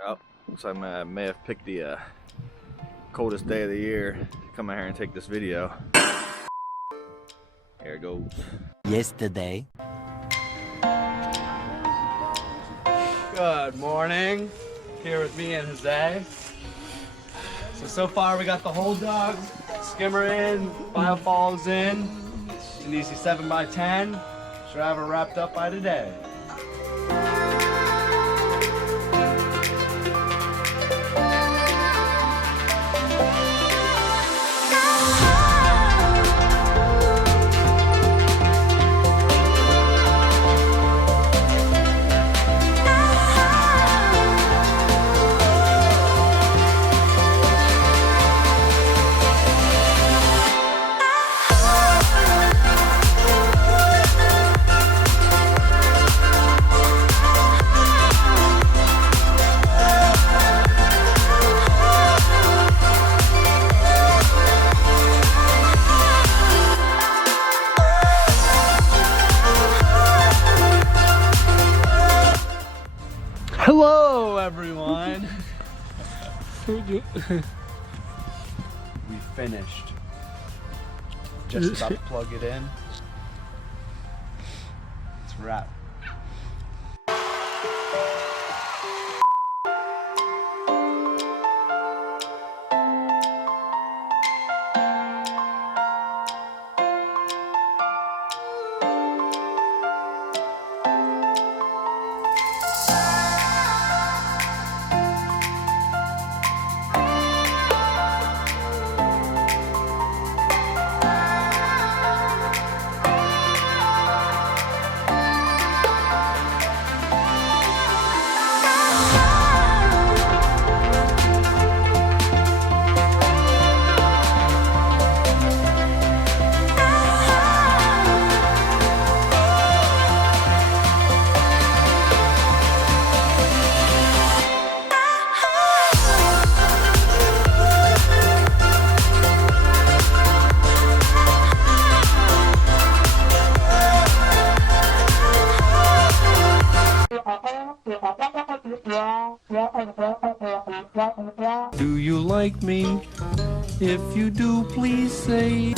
Oh, looks like I may have picked the coldest day of the year to come out here and take this video. Here it goes. Yesterday. Good morning. Here with me and Jose. So far we got the whole dog, skimmer in, biofalls in, an easy 7x10. Should have her wrapped up by today. Hello everyone! We finished. Just about to plug it in. It's wrapped. Do you like me? If you do, please say